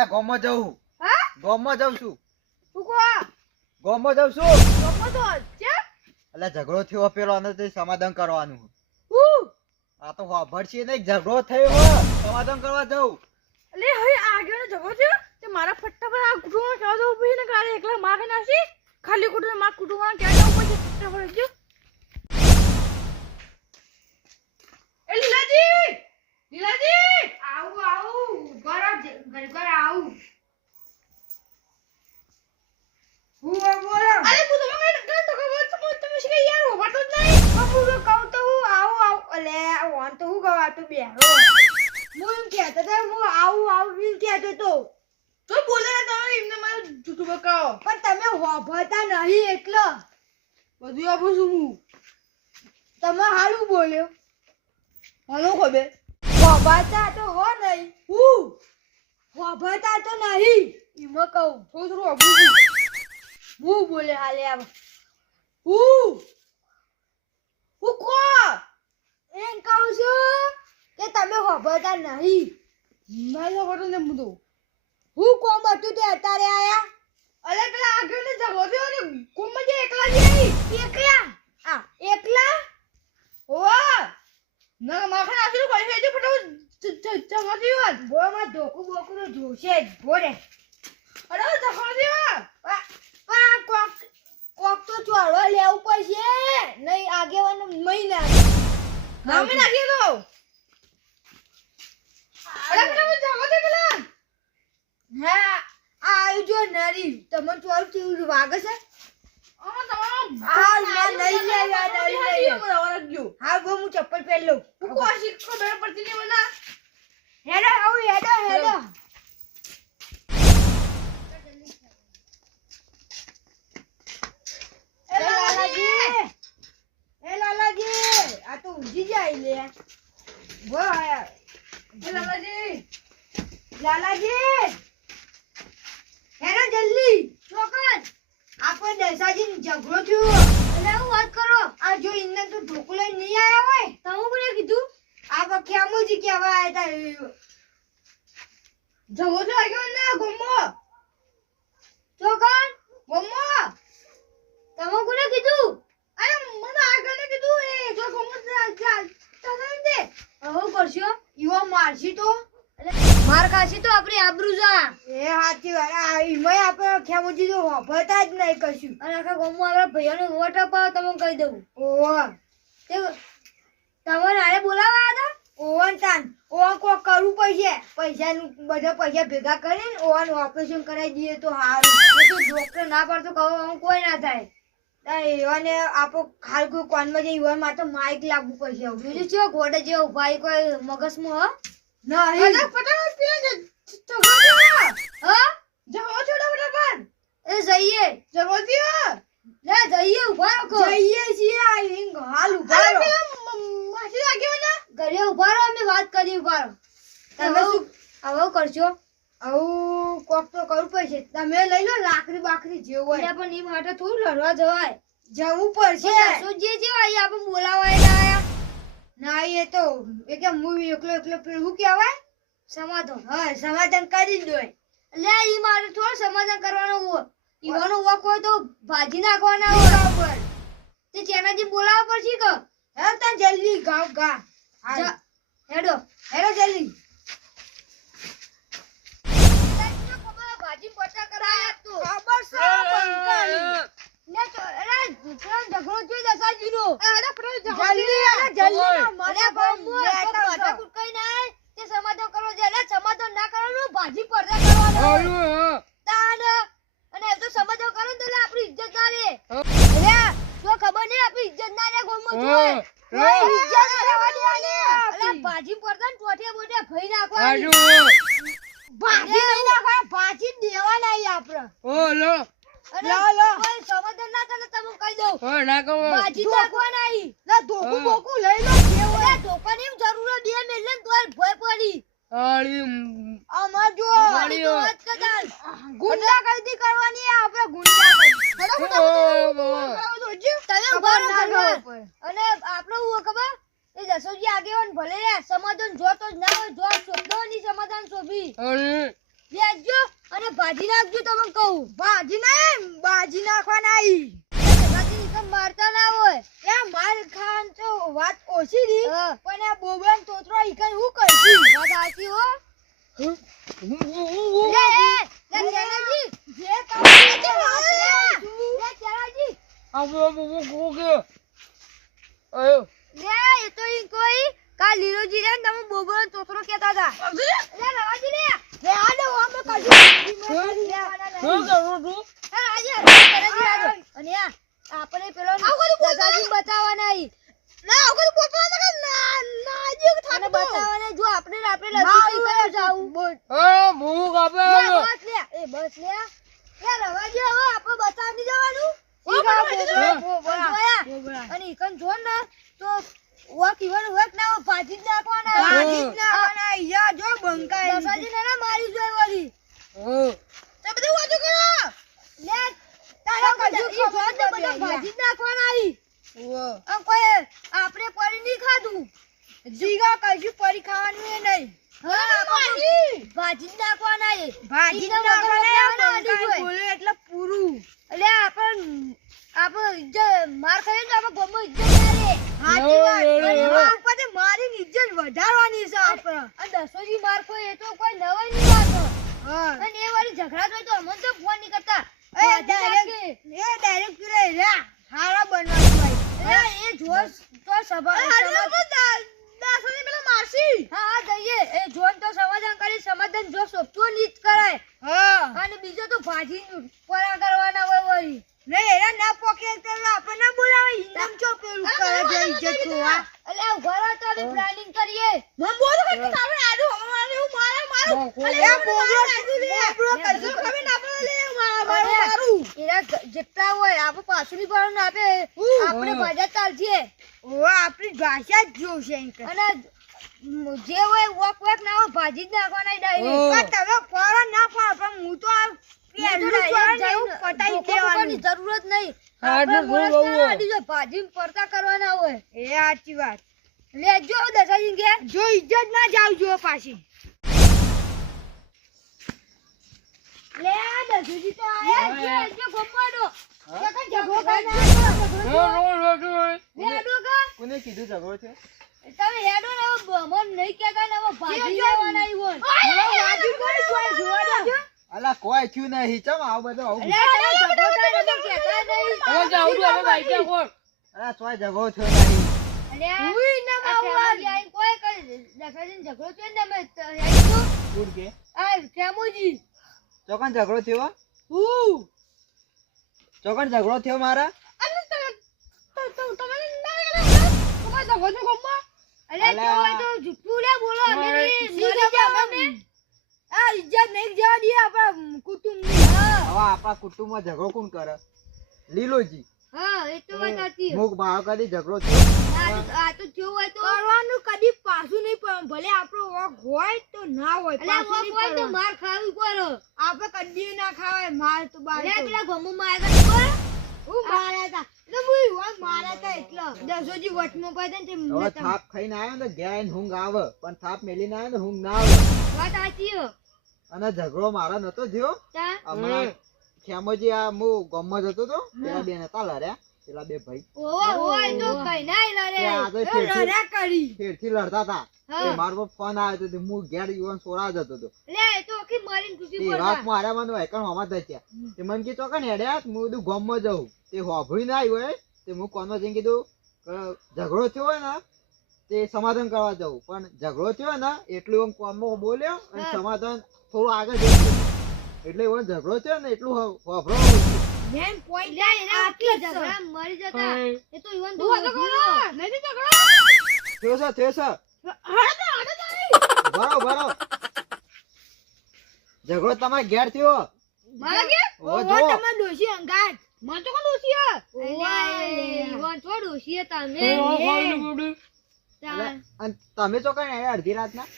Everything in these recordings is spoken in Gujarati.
એ ગોમમાં જઉં. હા ગોમમાં જાઉં છું. તું કો ગોમમાં જાઉં છું. ગમો તો છે એટલે ઝઘડો થયો પેલો અને તે સમાધાન કરવાનું. હું આ તો વાભરશે નહીં, ઝઘડો થયો હો, સમાધાન કરવા જાઉં. અલે હવે આગળ જગો છે તે મારા ફટ્ટા પર આ કુટુંબ કેવા જવું પછી ને કાલે એકલા માગે નાસી ખાલી કુટુંબ માં કુટુંબ માં કેવા જવું પછી ફટ્ટા પર જો એ લીલાજી આવું ઘર આવું હું બોલો અરે હું તમને ગણ તો કહું તમે શું યાર હોવાતો જ નહીં હું તો કહું તો હું આવું અલે ઓન તો હું કહું તો બેરો હું એમ કહેતો તો હું આવું એમ કહેતો તો બોલે ને તમે એમને મને જૂઠું બકાવો પણ તમે હોભતા નહીં એટલે બધું આપું છું હું તમે હાલું બોલ્યો હાલો ખબર હોભતા તો હો નહીં હું હોભતા તો નહીં એમાં કહું થોડું આપું છું હું બોલે હાલે આવ હું કો એમ કહું છું કે તમે હોભતા નહીં મેં તો ખોટું ને મુદો હું કોમ હતું તે અત્યારે આયા અલે પેલા આગળ ને જગો થયો ને કોમ જે એકલા એકલા ઓ ના માખણ આસરું કોઈ ફેજો ફટાફટ જગો થયો બો માં ધોકુ બોકુ નો જોશે બોરે અરે જગો થયો કોક તો ચોરવા લેવું પડશે નહીં આગેવાનો મહિના નામે નાખી દો અરે પેલા જગો થયો પેલા હા આયુ જો નરી તમને ચોર કેવું વાગે છે હા ગો હું ચપ્પલ પહેર લઉં હું કોશી ખબર પડતી નહીં મને હેડો આવું હેડો એ લાલાજી આ તો ઊંઘી જાય લે બો આયા એ લાલાજી હેડો જલ્દી ચોકન આપણે દસાજી ઝઘડો થયો એટલે હું વાત કરો આ જો ઇન્ને તો ઢોકું લઈ નહીં આયા હોય તમે કોને કીધું આ બખ્યામોજી કેવા આયા તા ઝઘડો થયો આગળ ના ગમો ચોકન ગમો તમે કોને કીધું અરે મને આગળ ને કીધું એ જો ગમો ચાલ દે હવે કરશો ઈવો મારશી તો માર ખાસી તો આપણી આબરૂ જા એ સાચી વાત આ ઈમય આપણે ખેમુજી તો હોભતા જ નહીં કશું અને આખા ગામમાં આપણા ભૈયાનો વોટ અપાવ તમને કહી દઉં ઓહ તે તમારે આરે બોલાવા હતા ઓવન તાન ઓવન કોક કરવું પડશે પૈસાનું બધા પૈસા ભેગા કરીને ઓવન ઓપરેશન કરાવી દઈએ તો સારું તો ડોક્ટર ના પડતો કહો કોઈ ના થાય એવાને આપો ખાલકુ કોનમાં જે ઈવન માં તો માઇક લાગવું પડશે બીજું છે ઘોડે જે ઉભા કોઈ મગજમાં નહીં ફટાફટ પીને હા જવો છોડો ફટાફટ એ જઈએ જવો દિયો લે જઈએ ઉભા રાખો જઈએ છીએ આ હિંગ હાલ ઉભા રહો માસી લાગ્યો ને ઘરે ઉભા રહો અમે વાત કરી ઉભા રહો તમે શું આવો કરશો આવું કોક તો કરવું પડશે તમે લઈ લો લાકડી બાકડી જેવું હોય પણ ઈ માટે થોડું લડવા જવાય જવું પડશે શું જે આયા આપણે બોલાવાય આયા ના એ તો એ કે હું એકલો પેલું કહેવાય સમાધાન હા સમાધાન કરી દો એટલે ઈ મારે થોડું સમાધાન કરવાનું હોય ઈવાનો વોક હોય તો ભાજી નાખવાના હોય બરાબર તે ચેનાજી બોલાવવા પડશે કે હે તને જલ્દી ગા હેડો જલ્દી ભાજી પચા કરાયા તો ખબર છે ને તો અરે ઝઘડો જોઈ દસાજી નો અરે જલ્દી મને બહુ માથા કુટકાઈ ના તે સમાધાન કરો જે એટલે સમાધાન ના કરવાનું ભાજી પડદા કરવાનો તાન અને એ તો સમાધાન કરો તો આપણી ઇજ્જત ના રે અરે તો ખબર નહીં આપણી ઇજ્જત ના રે ગોમમાં જોય ઇજ્જત રહેવાની આને અરે ભાજી પડદા ટોટિયા બોટિયા ભઈ નાખવાની ભાજી નહીં નાખવા ભાજી દેવાના આપણે ઓ લો લો કોઈ સમાધાન ના કરે તમે કહી દો ઓ ના કહો બાજી નાખવાના આઈ ના ધોકુ બોકુ લઈ લો કેવો એ ધોકાની જરૂર બે મેલે તોય ભય પડી આળી અમાર જો આળી વાત કદાલ ગુંડા ગલતી કરવાની આપણે ગુંડા તમે ઉભા રહો અને આપણે હું ખબર એ જસોજી આગેવાન ભલે સમાધાન જો તો જ ના હોય જો શબ્દોની સમાધાન શોભી લેજો અને ભાજી નાખજો તમને કહું. બાજી નાખવા નાઈ ભાજી નિકમ મારતા ના હોય. એ માર ખાન તો વાત ઓછી રી હા. પણ આ બોબરાન તોતરો ઈકન હું કરતી વાત સાચી હો. લે ચેલાજી જે કામ લે ચેલાજી લે એ તો ઈ કોઈ કા લીલોજી રે ને તમે બોબરો તોતરો કહેતા હતા. લે રવાજી લે લે આડો અમે કાજુ અને આપણે પેલો દાદાજી બચાવવાના ઈ. ના ઓગર પોતરા ના જે અને બચાવવાના જો આપણે ના, લસી કરે જાવું. બોલ લે, બસ લે એ બસ લે એ રવાજી હવે આપણે બચાવી જવાનું. ઈ ગા બોબરા. બોબરા અને ઈકન જો ને તો વક ઈવન વક ના હોય, ભાજી જ નાખવાના. બાજી નાખવાના યા જો બંકાય દાદાજી ને ના મારી જોઈ વળી. તે બધું વાજો કરો લે તારા તારા કજુ કજુ ખબર બધા નથી ભાજી જ નાખવાના ઈ. ઓ આમ કોઈ આપણે પડી નહીં ખાધું. જીગા કજુ પરી ખાવાનું એ નહીં હા આપણે ભાજી જ નાખવાના ઈ. ભાજી ઈના નાખવાના વગર બંકાય હોય. બોલે એટલે પૂરું એટલે આપણે માર ખાઈએ તો આપણે ગમો ઇજ્જત ના રે. હાચી વાત અને એમાં ઉપરથી મારી ઇજ્જત વધારવાની છે આપણે અને દસોજી માર ખાય એ તો કોઈ નવાઈ ની વાત હો. હા અને એ વાળી ઝઘડા થાય તો અમને તો ફોન નહીં કરતા. એ ભાજી ડાયરેક્ટ પેલા રહ્યા હારા બનવાનું હોય નાખે. એ જોશ તો સભા હા હા જઈએ એ જોન તો સમાધાન કરી સમાધાન જો સોપતું નહીં જ કરાય. હા અને બીજો તો ભાજી પરા કરવાના હોય વળી. ને એરા ના પોકે તો આપણે ના બોલાવે ઇનામ ચો પેલું કરે છે ઇજ્જત ખોવા એટલે ઉભા રહો તો અમે પ્લાનિંગ કરીએ. મમ બોલો કે તારે આડો અમારે હું મારે અલે આ બોબરો કજુ ખબર ના પડે મારું એના જેટલા હોય આપણે પાછું નહીં ભરવાનું આપે આપણે ભાજા ચાલશે. ઓ આપણી ભાષા જ જોશે ઇનકે અને જે હોય વોક વોક ના હોય ભાજી જ નાખવાના ડાયરેક્ટ. પણ તમે ફોરા ના ફોરા પણ હું તો આ પેલું ફોરા ને એવું પટાઈ દેવાનું જરૂરત નહીં. હા, આપણે એટલે મોણસ બહુ ના આડી જાય, ભાજી પડતા કરવાના હોય. એ સાચી વાત લેજો દસાજી કે જો ઇજ્જત ના જાવ જો પાછી લે દસુજી તો આયા છે જો ગમવાનો કાકા ઝઘડો કરી લે આડો કા કોને કીધું ઝઘડો છે? તમે હેડો ને હવે મન નહીં કહેતા ને હવે ભાજી લેવાના ઈ હોય. વાજુ કોણ કોઈ જોવા દેજો અલા કોઈ થયું નહીં ચમ આવું બધું આવું અરે તમે ઝઘડો થાય ને તમે કહેતા નહીં. અલા તોય ઝઘડો થયો નહીં. અલ્યા, ઉઈ ના આ માવા. ફેમોજી આઈને કોઈ કઈ દસાજીને ઝઘડો થયો ને અમે હેડ્યું. કોણ કે આ ફેમોજી ચોકન ઝઘડો થયો? હું ચોકન ઝઘડો થયો મારા? અલ્યા અલા. કેવું હોય તો જુઠ્ઠું લે બોલો અમે નહીં શી મરી ખબર જાવ અમે? અમે. આ ઇજ્જત નહીં જવા દે આપણા કુટુંબની હવે આપણા કુટુંબમાં ઝઘડો કોણ કરે? લીલોજી. હા એ તો વાત સાચી. મુખ ભાવ કરી ઝઘડો થયો. આ તો કેવું હોય તો કરવાનું કદી પાછું નહીં પડે ભલે આપણો વોક હોય તો ના હોય અલ્યા પાછું નહીં હોય તો પડવાનું. માર ખાવી પડે. આપણે કદી ના ખાવાય માર તો બાર અલ્યા તો. પેલા ગમુમાં આવ્યા હતા ખબર? હું માર્યા હતા એટલે હું ઈવોન માર્યા હતા એટલે દસોજી વચમાં પડે ને તે હવે નતા. થાપ ખાઈને આવ્યો ને ઘેર આવીને ઊંઘ આવે પણ થાપ મેલીને આવ્યો ને ઊંઘ ના આવે. વાત સાચી હો. અને ઝઘડો મારા નતો થયો. તા? હમણાં ખેમોજી આ હું ગામમાં જતો હતો પેલા બે નતા લડ્યા પેલા બે ભાઈ ઓવા ઓવા એ તો કઈ ના લે તે આજે એ રડ્યા કરી ફેરથી લડતા હતા. હા. તે મારો પર ફોન આવ્યો તો હું ઘેર યુવાન સોરા જતો હતો. લે એ તો આખી મરીને ખુશી તે પડતા. વાત માર્યા મને વાયકણ હોમાં થયા. તે મને કીધું ચોકન હેડ્યા હું બધું ગામમાં જાઉં. તે હોભળી ના આવ્યો હોય તે હું કોનમાં જઈને કીધું કે ઝઘડો થયો હોય ને તે સમાધાન કરવા જાઉં પણ ઝઘડો થયો ને એટલું હું કોનમાં બોલ્યો અને હા. સમાધાન થોડું આગળ જઈ એટલે એવો ઝઘડો થયો ને એટલું હોભળવાનું. મેન પોઈન્ટ લે એના આટલા આટલી જ છે. ઝઘડા મરી જતા. એ તો ઈવન તો હું વાતો વધ્યું. કરો નથી ઝઘડો થયો છે થયો છે ભરો ભરો ઝઘડો તમારે ઘેર થયો. મારા કે? ઓ ઓ જો તમે ડોશી અંગાત મને તો કોણ ડોશી હે? અલ્યા, ઈવન થોડું છીએ તમે. તાર. અને તમે તો કઈ અડધી રાતના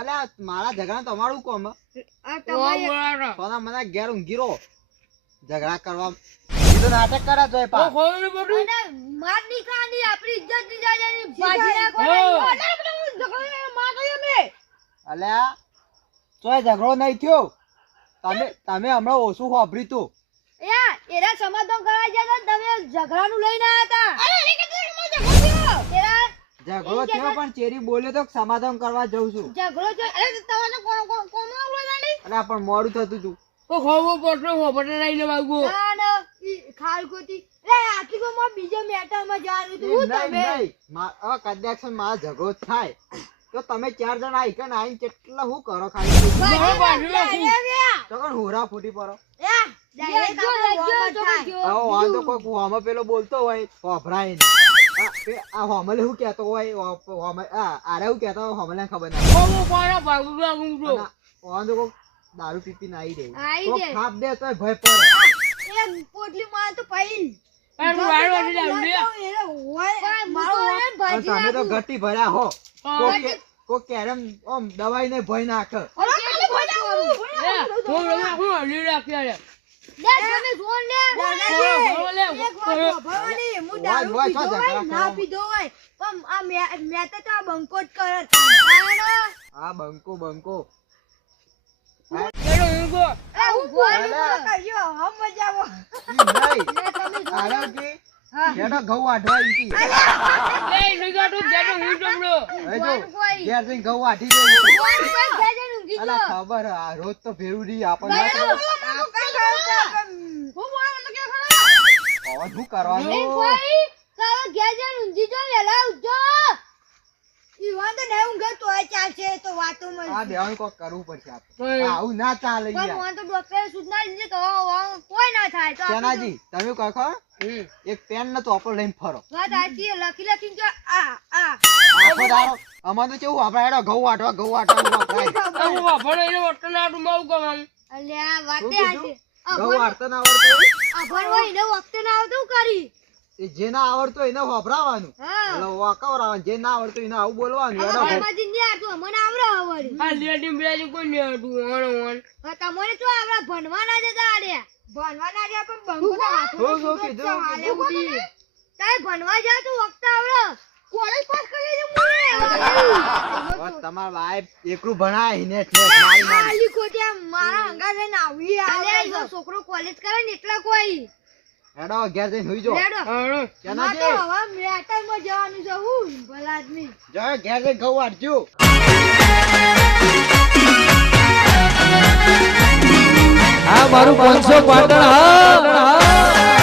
અલ્યા મારા ઝઘડા તમારું કોમ આ તમારે સોના મને ઘેર ઊંઘી રહો ઝઘડા કરવા કીધું નાટક કરા જોય પા અને માર ની ખાની આપણી ઇજ્જત ની જાય ને ભાજી નાખવાની. અલ્યા તોય ઝઘડો નહીં થયો. તમે હમણાં ઓછું વાપર્યું તું. એરા સમાધાન કરવા ગયા હતા તમે ઝઘડાનું લઈને આવ્યા હતા. અરે એને કીધું એમાં ઝઘડો થયો. એરા ઝઘડો થયો પણ ચેરી બોલ્યો તો સમાધાન કરવા જઉં છું. ઝઘડો જો અરે તમારે કોણ બોલાડી? અરે પણ મોડું થતું તું. ના ના ખાલકોટી રે આટલી કો માં બીજો મેટરમાં જવાનું હતું હું તમે કદાચ મારા ઝઘડો થાય તો તમે 4 જણા આઈ કે આઈને કેટલા શું કરો ખાલી તો કોણ હોરા ફૂટી પડો. આવો વાંધો કોઈ હોમાં પેલો બોલતો હોય વાપરાય ને આ હોમલે શું કહેતો હોય આરે શું કહેતો હોય હોમલે ખબર ના વાંધો કોઈ દારૂ પીપી ના આવી દે ખાપ દે તો ભય પડે. એ પોટલી માં તો પૈલ તમે તો ઘટી ભર્યા હો. કોઈ કેરમ આમ દવાઈ ને ભય નાખે. આ બંકો ઘઉં વાઢવા ઈકી. ઘઉં વાઢી દે. અલા ખબર આ રોજ તો ભેરું રહી આપણને શું કરવાનું. આ બેવાનું કોક કરવું પડશે આપણે. આવું ના ચાલે યાર. સેનાજી તમે કહો એક પેન ને ચોપડો લઈને ફરો. આખો દાડો અમાર તો કેવું આપણે હેડો ઘઉં વાટવા ઘઉં વાટતા ના આવડતું જે ના આવડતું એને વાપરાવાનું વાકવરાવાનું. જે ના આવડતું એને આવું બોલવાનું. તમારા વાઈફ એકલું ભણાય છોકરો કોલેજ કરે ને એટલા કોઈ હેડો ઘેર જઈને હુઈ જાઓ. જવાનું છે હું ભલા આદમી જો ઘેર જઈને ઘઉં વાટજો. આ મારું 500 પાટણ હા